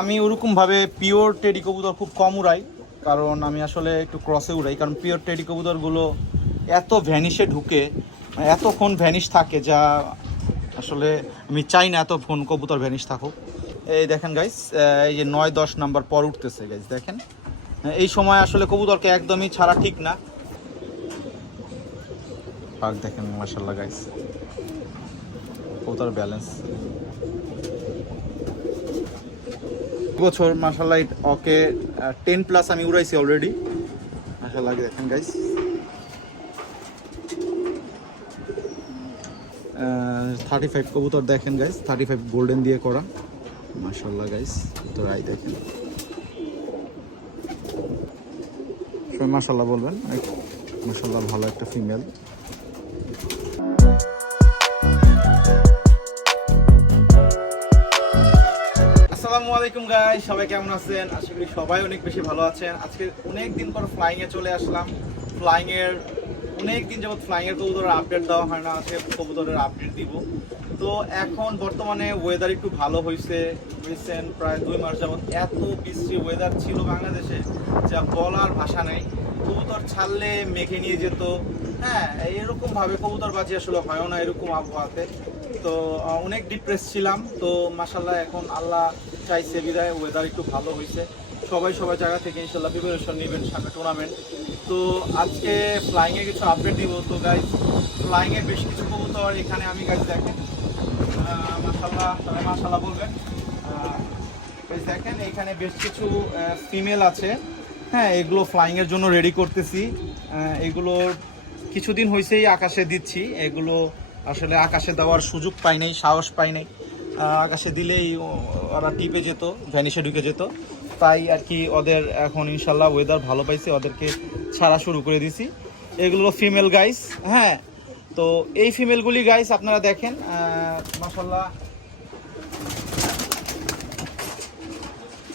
আমি ওরকমভাবে pure teddy কবুতর খুব কম উড়াই, কারণ আমি আসলে একটু ক্রসে উড়াই। কারণ পিওর টেডি কবুতরগুলো এত ভ্যানিশে ঢুকে, এতক্ষণ ভ্যানিশ থাকে, যা আসলে আমি চাই না এতক্ষণ কবুতর ভ্যানিশ থাকুক। এই দেখেন গাইস, এই যে 9-10 নাম্বার পর উঠতেছে গাইস, দেখেন এই সময় আসলে কবুতরকে একদমই ছাড়া ঠিক না। পাক দেখেন মাশাআল্লাহ গাইস, কবুতর ব্যালেন্স বছর মাশাআল্লাহ ওকে 10+ আমি উড়াইছি অলরেডি। মাশাআল্লাহ দেখেন গাইস, 35 কবুতর দেখেন গাইস, 35 গোল্ডেন দিয়ে করা। মাশাআল্লাহ গাইস, তো রাই দেখেন, সবাই মাশাআল্লাহ বলবেন। মাশাআল্লাহ ভালো একটা ফিমেল। আসসালামু আলাইকুম গাইস, সবাই কেমন আছেন? আশা করি সবাই অনেক বেশি ভালো আছেন। আজকে অনেক দিন পর ফ্লাইং এ চলে আসলাম। ফ্লাইং এর অনেক দিন যাবত ফ্লাইং এর কবুতরের আপডেট দেওয়া হয় না, আজকে কবুতরের আপডেট দিব। তো এখন বর্তমানে ওয়েদার একটু ভালো হয়েছে। রিসেন্ট প্রায় 2 মাস যাবত এত বৃষ্টি ওয়েদার ছিল বাংলাদেশে, যা বলার ভাষা নেই। কবুতর ছাড়লে মেঘে নিয়ে যেত, হ্যাঁ এরকম ভাবে কবুতর বাজি আসলে হয় না এরকম আবহাওয়াতে। তো অনেক ডিপ্রেস ছিলাম। তো মাশাআল্লাহ এখন আল্লাহ চাইছে বিদায় ওয়েদার একটু ভালো হয়েছে। সবাই জায়গা থেকে ইনশাল্লাহ প্রিপারেশন নেবেন সামনে টুর্নামেন্ট। তো আজকে ফ্লাইংয়ে কিছু আপডেট দিব। তো গাইজ ফ্লাইংয়ে বেশ কিছু কবুতর এখানে আমি গাইজ দেখেন, মাশাআল্লাহ সবাই মাশাআল্লাহ বলবেন। দেখেন এখানে বেশ কিছু ফিমেল আছে, হ্যাঁ এগুলো ফ্লাইংয়ের জন্য রেডি করতেছি। এগুলোর কিছুদিন হয়েছেই আকাশে দিচ্ছি। এগুলো আসলে আকাশে দেওয়ার সুযোগ পাই নাই, সাহস পাই নাই। আকাশে দিলেই ওরা টিপে যেত, ভ্যানিশে ঢুকে যেত। তাই আর কি ওদের এখন ইনশাল্লাহ ওয়েদার ভালো পাইছে, ওদেরকে ছাড়া শুরু করে দিছি। এগুলো ফিমেল গাইস, হ্যাঁ। তো এই ফিমেলগুলি গাইস আপনারা দেখেন, মাশাল্লাহ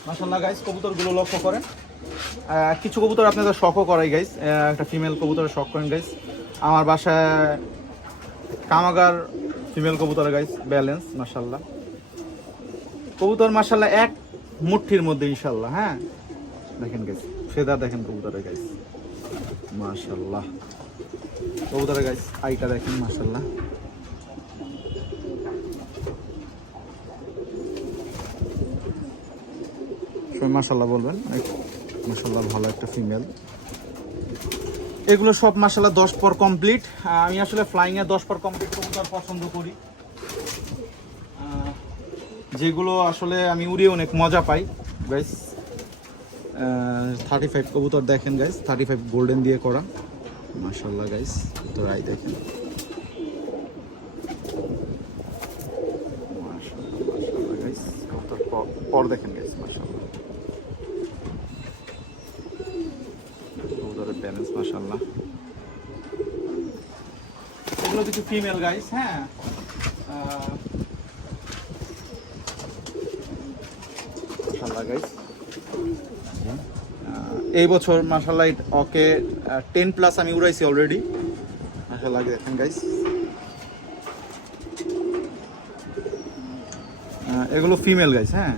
মাশাল্লাহ গাইস, কবুতরগুলো লক্ষ্য করেন। কিছু কবুতর আপনাদের শখও করাই গাইস, একটা ফিমেল কবুতরের শখ করেন গাইস। আমার বাসায় কামাগার ফিমেল কবুতর গাইস, ব্যালেন্স মাশাল্লাহ কবুতর, মাশাল্লাহ এক মুঠির মধ্যে ইনশাল্লাহ। হ্যাঁ দেখেন গাইস, ফেদার দেখেন কবুতরের গাইস, মাশাল্লাহ কবুতরের গাইস আইটা দেখেন মাশাল্লাহ। সবাই মাশাল্লাহ বলবেন। মাশাল্লাহ ভালো একটা ফিমেল। এগুলো সব মাশাল্লাহ 10 পর কমপ্লিট। আমি আসলে ফ্লাইং এ 10 পর কমপ্লিট কবুতর পছন্দ করি, যেগুলো আসলে আমি উড়িয়ে অনেক মজা পাই গাইস। 35 কবুতর দেখেন গাইস, 35 গোল্ডেন দিয়ে করা। মাশাল্লাহ গাইস, তো রাই দেখেন, মাশাল্লাহ গাইস কবুতর পর দেখেন গাইস, মাশাল্লাহ কবুতরের ব্যালেন্স মাশাল্লাহ। এগুলো কিছু ফিমেল গাইস, হ্যাঁ মাশাল্লাহ গাইস। এই বছর মাশাল্লাহ ওকে 10+ আমি উড়াইছি অলরেডি। মাশাল্লাহ দেখেন গাইস, এগুলো ফিমেল গাইস, হ্যাঁ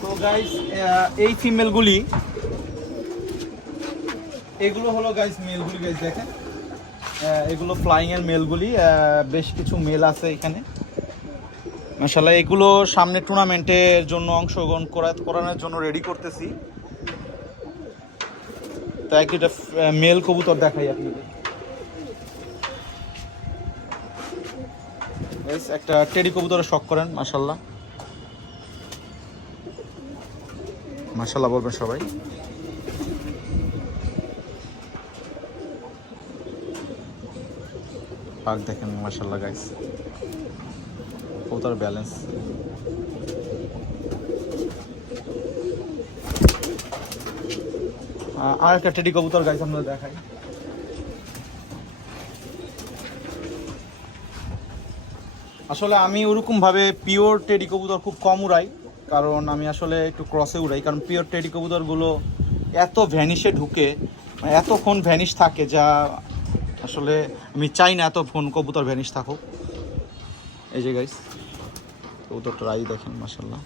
তো গাইস এই ফিমেলগুলি, এগুলো হলো গাইস মেলগুলি গাইস দেখেন। এগুলো ফ্লাইং এর মেলগুলি, বেশ কিছু মেল আছে এখানে মাশাআল্লাহ। এগুলো সামনে টুর্নামেন্টের জন্য অংশগ্রহণ করানোর জন্য রেডি করতেছি। তো একটা মেল কবুতর দেখাই আপনাদের গাইস, একটা টেডি কবুতরের শখ করেন মাশাআল্লাহ। মাশাআল্লাহ বলবেন সবাই। পাক দেখেন মাশাআল্লাহ গাইস, কবুতর ব্যালেন্স। আর একটা টেডি কবুতর গাইস আপনাদের দেখাই। আসলে আমি ওরকম ভাবে পিওর টেডি কবুতর খুব কম উড়াই, কারণ আমি আসলে একটু ক্রসে উড়াই। কারণ পিওর টেডি কবুতরগুলো এত ভ্যানিশে ঢুকে, এতক্ষণ ভ্যানিশ থাকে, যা আসলে আমি চাই না এত ফোন কবুতর ভ্যানিশ থাকুক। এই যে গাইস কবুতরটা রাই দেখেন মাশাআল্লাহ।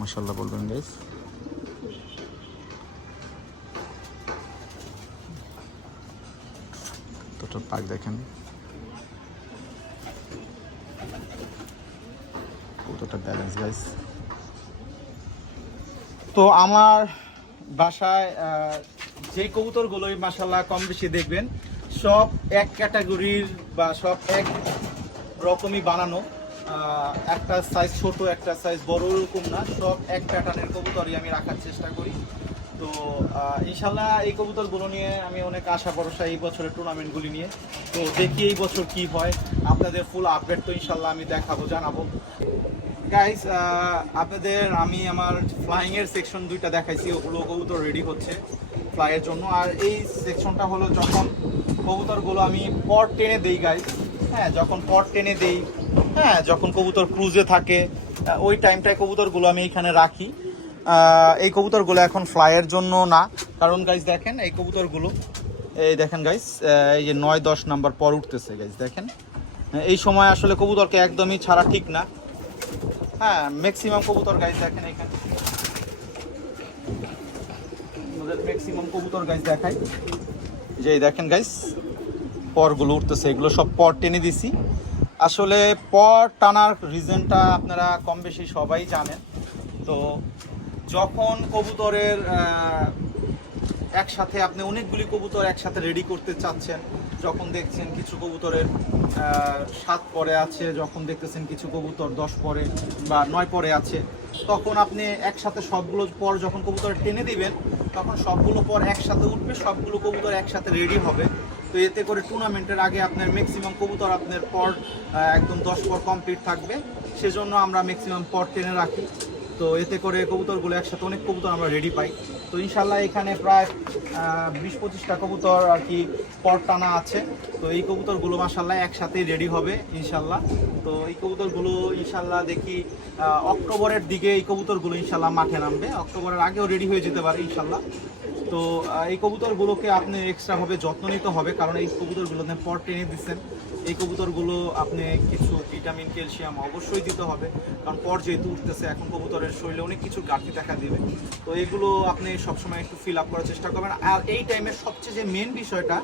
মাশাআল্লাহ বলবেন গাইস। কবুতরটার পাক দেখেন, কবুতরটা ব্যালেন্স গাইস। তো আমার বাসায় যে কবুতরগুলোই মাশাআল্লাহ কম বেশি দেখবেন সব এক ক্যাটাগরির বা সব এক রকমই বানানো। একটা সাইজ ছোট একটা সাইজ বড় এরকম না, সব এক প্যাটার্নের কবুতরই আমি রাখার চেষ্টা করি। তো ইনশাল্লাহ এই কবুতরগুলো নিয়ে আমি অনেক আশা ভরসা এই বছরের টুর্নামেন্টগুলি নিয়ে। তো দেখি এই বছর কি হয়, আপনাদের ফুল আপডেট তো ইনশাল্লাহ আমি দেখাবো, জানাবো গাইস। আপনাদের আমি আমার ফ্লাইং এর সেকশন 2টা দেখাইছি, ওগুলো কবুতর রেডি হচ্ছে ফ্লাইয়ের জন্য। আর এই সেকশনটা হলো যখন কবুতরগুলো আমি পট টেনে দেই গাইস, হ্যাঁ যখন পট টেনে দেই, হ্যাঁ যখন কবুতর ক্রুজে থাকে ওই টাইমটায় কবুতরগুলো আমি এখানে রাখি। এই কবুতরগুলো এখন ফ্লাইয়ের জন্য না, কারণ গাইস দেখেন এই কবুতরগুলো, এই দেখেন গাইস এই যে 9-10 নাম্বার পর উঠতেছে গাইস দেখেন। এই সময় আসলে কবুতরকে একদমই ছাড়া ঠিক না। হ্যাঁ ম্যাক্সিমাম কবুতর গাইস দেখেন এখানে, ম্যাক্সিমাম কবুতর গাইস দেখাই যে দেখেন গাইস পরগুলো উঠতেছে, এগুলো সব পর টেনে দিছি। আসলে পর টানার রিজনটা আপনারা কম বেশি সবাই জানেন। তো যখন কবুতরের একসাথে আপনি অনেকগুলি কবুতর একসাথে রেডি করতে চাচ্ছেন, যখন দেখছেন কিছু কবুতরের 7 পরে আছে, যখন দেখতেছেন কিছু কবুতর 10 পরে বা 9 পরে আছে, তখন আপনি একসাথে সবগুলো পর যখন কবুতর টেনে দিবেন তখন সবগুলো পর একসাথে উঠবে, সবগুলো কবুতর একসাথে রেডি হবে। তো এতে করে টুর্নামেন্টের আগে আপনার ম্যাক্সিমাম কবুতর আপনার পর একদম 10 পর কমপ্লিট থাকবে, সেজন্য আমরা ম্যাক্সিমাম পর টেনে রাখি। তো এতে করে কবুতরগুলো একসাথে অনেক কবুতর আমরা রেডি পাই। তো ইনশাল্লাহ এখানে প্রায় 20-25টা কবুতর আর কি পর টানা আছে। তো এই কবুতরগুলো মাশাল্লাহ একসাথেই রেডি হবে ইনশাল্লাহ। তো এই কবুতরগুলো ইনশাল্লাহ দেখি অক্টোবরের দিকে এই কবুতরগুলো ইনশাল্লাহ মাঠে নামবে, অক্টোবরের আগেও রেডি হয়ে যেতে পারে ইনশাল্লাহ। তো এই কবুতরগুলোকে আপনি এক্সট্রাভাবে যত্ন নিতে হবে, কারণ এই কবুতরগুলো আপনি পর টেনে দিচ্ছেন, এই কবুতরগুলো আপনি কিছু ভিটামিন ক্যালসিয়াম অবশ্যই দিতে হবে, কারণ পর যেহেতু উঠতেছে এখন কবুতরের শরীরে অনেক কিছু ঘাটতি দেখা দিবে। তো এগুলো আপনি সবসময় একটু ফিল আপ করার চেষ্টা করবেন। আর এই টাইমের সবচেয়ে যে মেন বিষয়টা,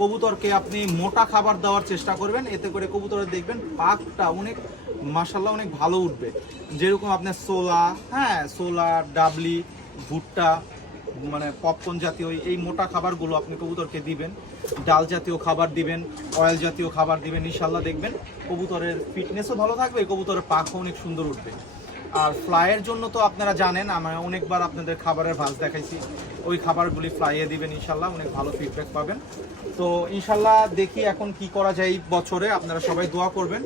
কবুতরকে আপনি মোটা খাবার দেওয়ার চেষ্টা করবেন, এতে করে কবুতরের দেখবেন পাকটা অনেক মাশাল্লাহ অনেক ভালো উঠবে। যেরকম আপনার সোলা, হ্যাঁ সোলা, ডাবলি, ভুট্টা, মানে পপকর্ন জাতীয় এই মোটা খাবারগুলো আপনি কবুতরকে দিবেন, ডাল জাতীয় খাবার দিবেন, অয়েল জাতীয় খাবার দিবেন, ইনশাল্লাহ দেখবেন কবুতরের ফিটনেসও ভালো থাকবে, কবুতরের পাখও অনেক সুন্দর উঠবে। আর ফ্লাইয়ের জন্য তো আপনারা জানেন আমি অনেকবার আপনাদের খাবারের ভাঁজ দেখাইছি, ওই খাবারগুলি ফ্লাইয়ে দিবেন, ইনশাল্লাহ অনেক ভালো ফিডব্যাক পাবেন। তো ইনশাল্লাহ দেখি এখন কি করা যায় এই বছরে, আপনারা সবাই দোয়া করবেন।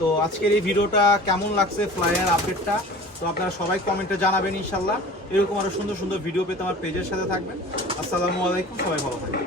তো আজকের এই ভিডিওটা কেমন লাগছে ফ্লাইয়ের আপডেটটা, তো আপনারা সবাই কমেন্টে জানাবেন ইনশাল্লাহ। এরকম আরও সুন্দর সুন্দর ভিডিও পেতে আমার পেজের সাথে থাকবেন। আসসালামু আলাইকুম, সবাই ভালো থাকবেন।